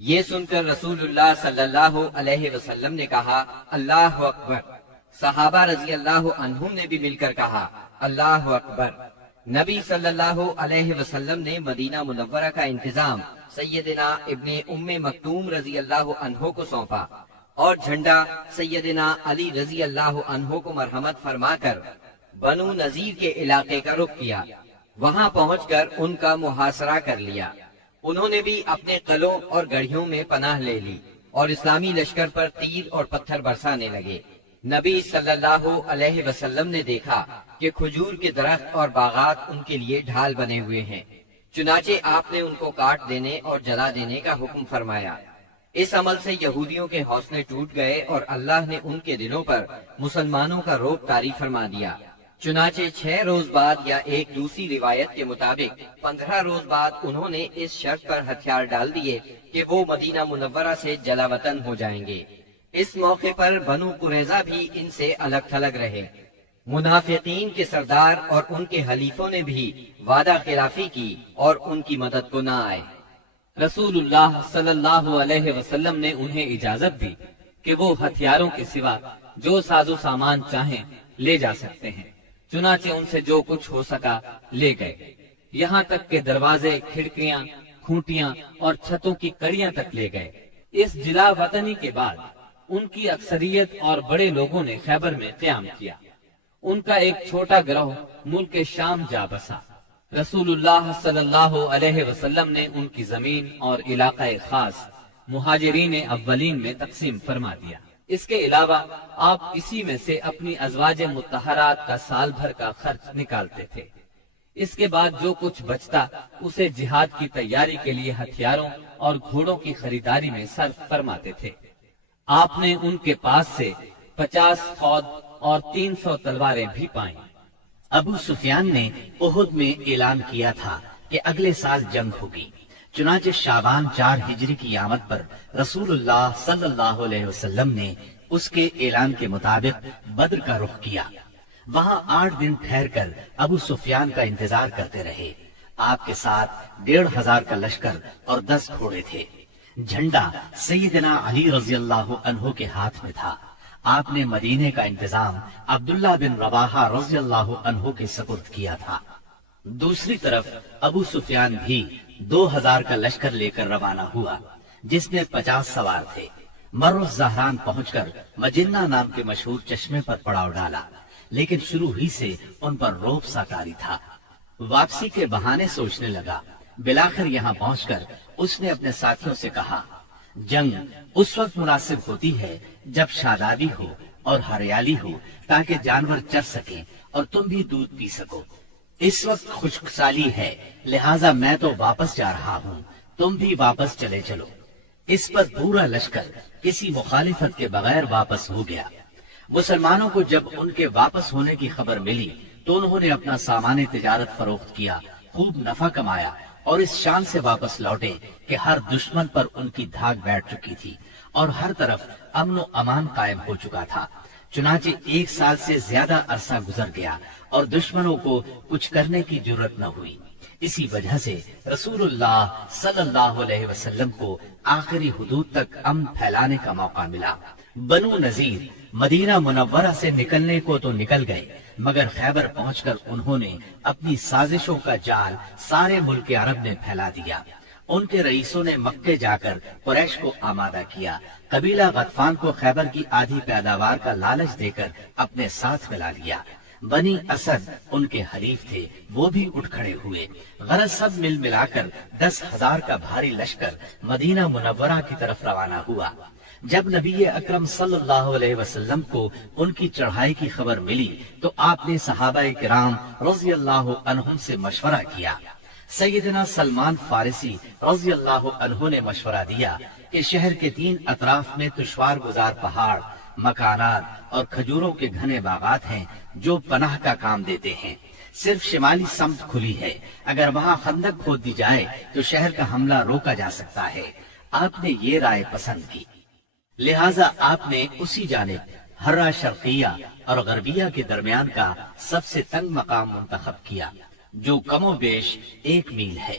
یہ سن کر رسول اللہ صلی اللہ علیہ وسلم نے کہا اللہ اکبر۔ صحابہ رضی اللہ عنہم نے بھی مل کر کہا اللہ اکبر۔ نبی صلی اللہ علیہ وسلم نے مدینہ منورہ کا انتظام سیدنا ابن ام مکتوم رضی اللہ عنہ کو سونپا اور جھنڈا سیدنا علی رضی اللہ عنہ کو مرحمت فرما کر بنو نذیر کے علاقے کا رخ کیا۔ وہاں پہنچ کر ان کا محاصرہ کر لیا۔ انہوں نے بھی اپنے قلعوں اور گڑھیوں میں پناہ لے لی اور اسلامی لشکر پر تیر اور پتھر برسانے لگے۔ نبی صلی اللہ علیہ وسلم نے دیکھا کہ کھجور کے درخت اور باغات ان کے لیے ڈھال بنے ہوئے ہیں، چنانچہ آپ نے ان کو کاٹ دینے اور جلا دینے کا حکم فرمایا۔ اس عمل سے یہودیوں کے حوصلے ٹوٹ گئے اور اللہ نے ان کے دلوں پر مسلمانوں کا رعب طاری فرما دیا۔ چنانچہ 6 روز بعد یا ایک دوسری روایت کے مطابق 15 روز بعد انہوں نے اس شرط پر ہتھیار ڈال دیے کہ وہ مدینہ منورہ سے جلا وطن ہو جائیں گے۔ اس موقع پر بنو قریظہ بھی ان سے الگ تھلگ رہے۔ منافقین کے سردار اور ان کے حلیفوں نے بھی وعدہ خلافی کی اور ان کی مدد کو نہ آئے۔ رسول اللہ صلی اللہ علیہ وسلم نے انہیں اجازت دی کہ وہ ہتھیاروں کے سوا جو ساز و سامان چاہیں لے جا سکتے ہیں۔ چنانچہ ان سے جو کچھ ہو سکا لے گئے، یہاں تک کہ دروازے، کھڑکیاں، کھوٹیاں اور چھتوں کی کڑیاں تک لے گئے۔ اس جلا وطنی کے بعد ان کی اکثریت اور بڑے لوگوں نے خیبر میں قیام کیا۔ ان کا ایک چھوٹا گروہ ملک شام جا بسا۔ رسول اللہ صلی اللہ علیہ وسلم نے ان کی زمین اور علاقہ خاص مہاجرین اولین میں تقسیم فرما دیا۔ اس کے علاوہ آپ اسی میں سے اپنی ازواج مطہرات کا سال بھر کا خرچ نکالتے تھے۔ اس کے بعد جو کچھ بچتا اسے جہاد کی تیاری کے لیے ہتھیاروں اور گھوڑوں کی خریداری میں صرف فرماتے تھے۔ آپ نے ان کے پاس سے 50 فوج اور 300 تلواریں بھی پائیں۔ ابو سفیان نے احد میں اعلان کیا تھا کہ اگلے سال جنگ ہوگی، چنانچہ شعبان 4 ہجری کی آمد پر رسول اللہ صلی اللہ علیہ وسلم نے اس کے اعلان کے مطابق بدر کا رخ کیا۔ وہاں 8 دن ٹھہر کر ابو سفیان کا انتظار کرتے رہے۔ آپ کے ساتھ 1500 کا لشکر اور 10 گھوڑے تھے۔ جھنڈا سیدنا علی رضی اللہ عنہ کے ہاتھ میں تھا۔ آپ نے مدینے کا انتظام عبداللہ بن رواحہ رضی اللہ عنہ کے سپرد کیا تھا۔ دوسری طرف ابو سفیان بھی 2000 کا لشکر لے کر روانہ ہوا، جس میں 50 سوار تھے۔ مر الزہران پہنچ کر مجنہ نام کے مشہور چشمے پر پڑاؤ ڈالا، لیکن شروع ہی سے ان پر رعب سا طاری تھا۔ واپسی کے بہانے سوچنے لگا۔ بلاخر یہاں پہنچ کر اس نے اپنے ساتھیوں سے کہا، جنگ اس وقت مناسب ہوتی ہے جب شادابی ہو اور ہریالی ہو، تاکہ جانور چر سکیں اور تم بھی دودھ پی سکو۔ اس وقت خشک سالی ہے، لہٰذا میں تو واپس جا رہا ہوں، تم بھی واپس چلے چلو۔ اس پر پورا لشکر کسی مخالفت کے بغیر واپس ہو گیا۔ مسلمانوں کو جب ان کے واپس ہونے کی خبر ملی تو انہوں نے اپنا سامان تجارت فروخت کیا، خوب نفع کمایا اور اس شان سے واپس لوٹے کہ ہر دشمن پر ان کی دھاک بیٹھ چکی تھی اور ہر طرف امن و امان قائم ہو چکا تھا۔ چنانچہ 1 سال سے زیادہ عرصہ گزر گیا اور دشمنوں کو کچھ کرنے کی جرت نہ ہوئی۔ اسی وجہ سے رسول اللہ صلی اللہ علیہ وسلم کو آخری حدود تک امن پھیلانے کا موقع ملا۔ بنو نذیر مدینہ منورہ سے نکلنے کو تو نکل گئے، مگر خیبر پہنچ کر انہوں نے اپنی سازشوں کا جال سارے ملک عرب میں پھیلا دیا۔ ان کے رئیسوں نے مکے جا کر قریش کو آمادہ کیا۔ قبیلہ غطفان کو خیبر کی آدھی پیداوار کا لالچ دے کر اپنے ساتھ ملا لیا۔ بنی اسد ان کے حریف تھے، وہ بھی اٹھ کھڑے ہوئے۔ غرض سب مل ملا کر 10,000 کا بھاری لشکر مدینہ منورہ کی طرف روانہ ہوا۔ جب نبی اکرم صلی اللہ علیہ وسلم کو ان کی چڑھائی کی خبر ملی تو آپ نے صحابہ کرام رضی اللہ عنہم سے مشورہ کیا۔ سیدنا سلمان فارسی رضی اللہ عنہ نے مشورہ دیا کہ شہر کے 3 اطراف میں دشوار گزار پہاڑ، مکانات اور کھجوروں کے گھنے باغات ہیں جو پناہ کا کام دیتے ہیں۔ صرف شمالی سمت کھلی ہے، اگر وہاں خندق کھود دی جائے تو شہر کا حملہ روکا جا سکتا ہے۔ آپ نے یہ رائے پسند کی، لہٰذا آپ نے اسی جانب ہرہ شرقیہ اور غربیہ کے درمیان کا سب سے تنگ مقام منتخب کیا، جو کم و بیش 1 میل ہے۔